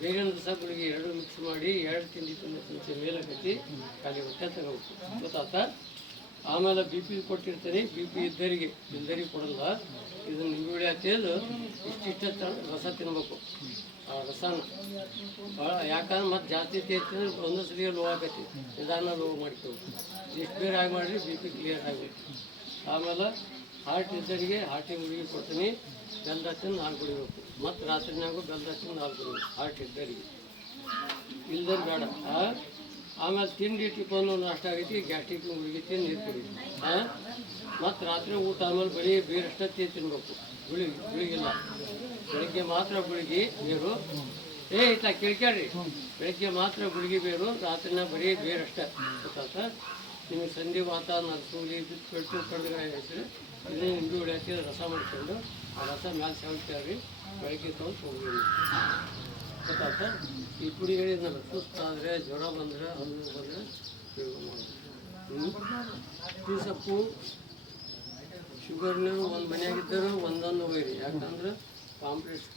ಬೇಗನ ರಸ ಗುಳಿಗೆ ಎರಡು ಮಿಕ್ಸ್ ಮಾಡಿ 2 ತಿಂಡಿ ಚಮಚ ಮೇಲೆ ಕಟ್ಟಿ ಖಾಲಿ ಹೊಟ್ಟೆ ತಗೋಬೇಕು ಗೊತ್ತಾತ. ಆಮೇಲೆ ಬಿ ಪಿ ಕೊಟ್ಟಿರ್ತೀನಿ, ಬಿ ಪಿ ಇದ್ದರಿಗೆ ಕೊಡಲ್ಲ. ಇದನ್ನು ನಿಂಬೆ ಹತ್ತಿದ್ದು ಇಷ್ಟಿಷ್ಟ ರಸ ತಿನ್ಬೇಕು. ಆ ರಸನ ಭಾಳ ಯಾಕಂದ್ರೆ ಮತ್ತೆ ಜಾಸ್ತಿ ತಿಂದ್ರೆ ಒಂದೊಂದು ಸರಿ ಲೋ ಆಗೈತಿ, ನಿಧಾನ ಲೋ ಮಾಡ್ಕೋಬೇಕು. ಎಷ್ಟು ಬೇರೆ ಆಗಿ ಮಾಡಿರಿ ಬಿ ಪಿ ಕ್ಲಿಯರ್ ಆಗಬೇಕು. ಆಮೇಲೆ ಹಾರ್ಟ್ ಇದ್ದರಿಗೆ ಹಾರ್ಟಿನ ಗುಳಿಗೆ ಕೊಡ್ತೀನಿ, ಬೆಲ್ದ ತಿಂದು ಹಾಲು ಕುಡಿಬೇಕು. ಮತ್ತು ರಾತ್ರಿನಾಗೂ ಬೆಲ್ದ ತಿಂದು ಹಾಲು ಕುಡಿಬೇಕು ಹಾರ್ಟ್ ಇದ್ದರಿಗೆ, ಇಲ್ದರ್ ಬೇಡ. ಆಮೇಲೆ ತಿಂಡಿ ಟಿಫನು ನಾಷ್ಟ ಆಗೈತಿ, ಗ್ಯಾಸ್ಟ್ರಿಕ್ ಗುಳಿಗೆ ತಿಂದು ನೀರು ಕುಡಿಬೇಕು. ಮತ್ತು ರಾತ್ರಿ ಊಟ ಆಮೇಲೆ ಬರೀ ಬೇರಷ್ಟೇ ತಿನ್ಬೇಕು, ಗುಳಿಗಿಲ್ಲ. ಬೆಳಗ್ಗೆ ಮಾತ್ರ ಗುಳಿಗೆ ಬೇರು, ಇತ್ತ ಕೇಳ್ಕ್ಯಾಡ್ರಿ, ಬೆಳಗ್ಗೆ ಮಾತ್ರ ಗುಳಿಗೆ ಬೇರು, ರಾತ್ರಿನ ಬರೀ ಬೇರಷ್ಟೇ ಗೊತ್ತಾತ. ನಿಮಗೆ ಸಂಧಿ ವಾತ ನರಸೂಲಿ ಬಿಟ್ಟು ಕಡ್ಗಾಯ ಹೆಸರು ಇದನ್ನೇ ನಿಂಬೆ ಹುಳಿ ಹಾಕಿ ರಸ ಮಾಡ್ಕೊಂಡು ಆ ರಸ ಮ್ಯಾಲೆ ಸೇವಿಸ್ತಾರ್ರಿ, ಬೆಳಗ್ಗೆ ತೊಗೊಂಡು ಹೋಗಿ ಗೊತ್ತಾತ. ಈ ಪುಡಿ ಹೇಳಿದ್ನಲ್ಲ, ಸುಸ್ತಾದರೆ ಜ್ವರ ಬಂದರೆ ಅದು ಬಂದರೆ ಉಪಯೋಗ ಮಾಡೋದು. ಟೀ ಸೊಪ್ಪು ಶುಗರ್ನ ಒಂದು ಮನೆಯಾಗಿದ್ದರೂ ಒಂದೊಂದು ಒಯ್ಯಿರಿ, ಯಾಕಂದ್ರೆ ಕಾಂಪ್ಲೆಕ್ಸ್